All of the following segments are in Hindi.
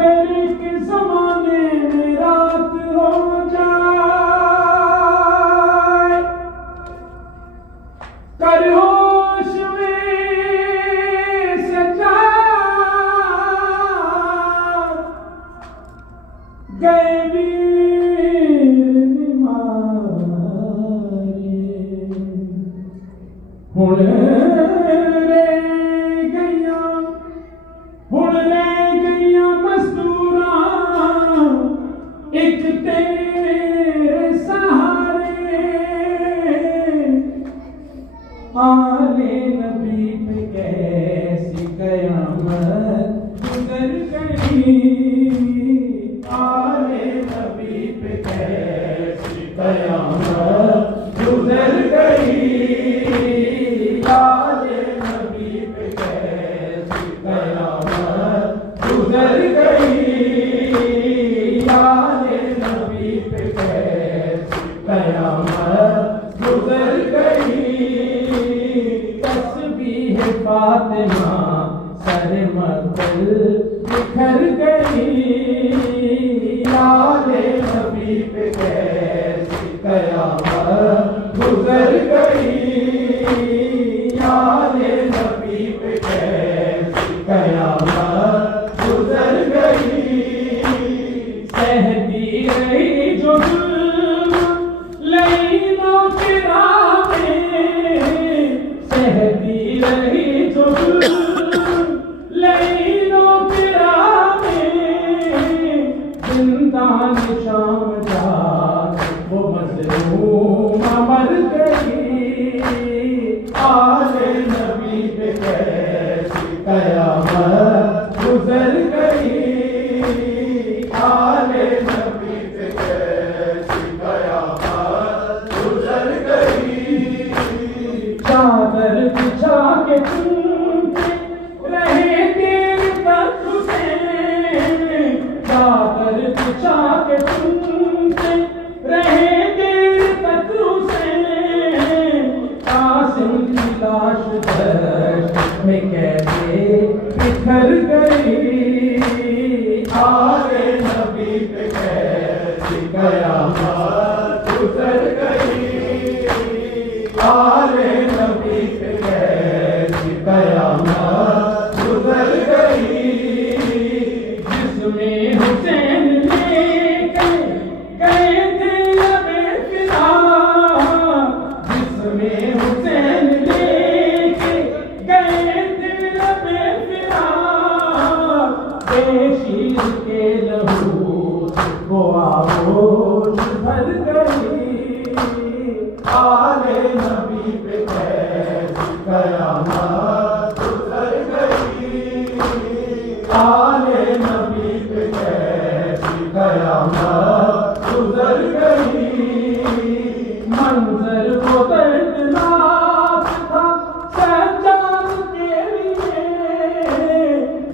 अगर एक ज़माने में रात हो जाए, कर होश में सजा गए वीर निमारे, हुण रह गईया मजदूरां एक तेरे सहारे। आले नबी पे कैसी कयामत गुजर गई, आले नबी पे कैसी कयामत गुजर गई, आले नबी पे कैसी कयामत गुजर गई, आले नबी पे कैसी कयामत गुजर गई। तस्बीह फातिमा सर मगल बिखर गई, आले नबी पे कैसी कयामत गुजर गई, आले नबी पे कैसी कयामत गुजर गई। सहती रही जो जुल्म लईनों के राह में, सहती रही जो जुल्म लईनों के राह में, जिंदान शाम जाग वो मजलूम मर गई, आले नबी पे कैसी कयामत गुजर गई, आले नबी पे कैसी कयामत गुजर गई। चादर बिछा के चूमते रहे देर तक उसे, चादर बिछा के चूमते रहे देर तक उसे, कासिम की लाश दश्त में कैसे बिखर गई, आले नबी पे कैसी कयामत गुजर गई, आले नबी पे कैसी कयामत गुजर गई। जिसमें हुसैन लेकर गए थे लबे फिदा, जिसमें हुसैन लेके गए थे लबे फिदा, बेशीर के लहू को आगोश भर गई, आले नबी पे कैसी कयामत गुजर गई, आले नबी पे कैसी कयामत गुजर गई। मंजर वो दर्दनाक था सज्जाद के लिए,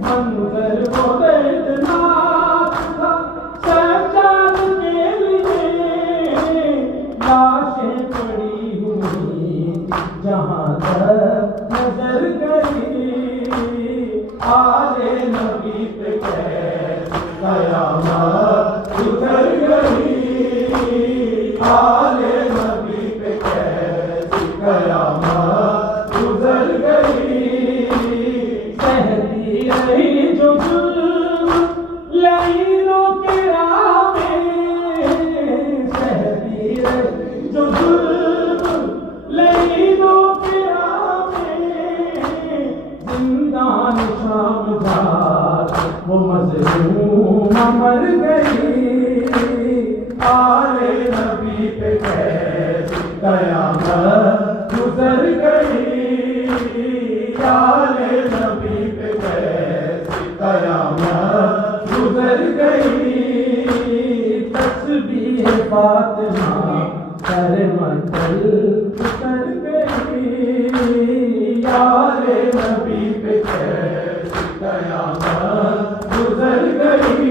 मंजर वो दर्दनाक था सज्जाद के लिए, लाशें पड़ी हुई जहां तक नजर गई, आले नबी पे कैसी कयामत गुजर गई, आले नबी पे कैसी कयामत गुजर गई। सहती रही जो जुल्म लईनों के राह में, सहती रही जो जुल्म लईनों के राह में, जिंदान शाम जाग वो मजलूम मर गई, आले नबी पे कैसी कयामत गुजर गई, आले नबी पे कैसी कयामत गुजर गई। तस्बीह फातिमा सर मगल बिखर गई, आले नबी पे कैसी कयामत गुजर गई।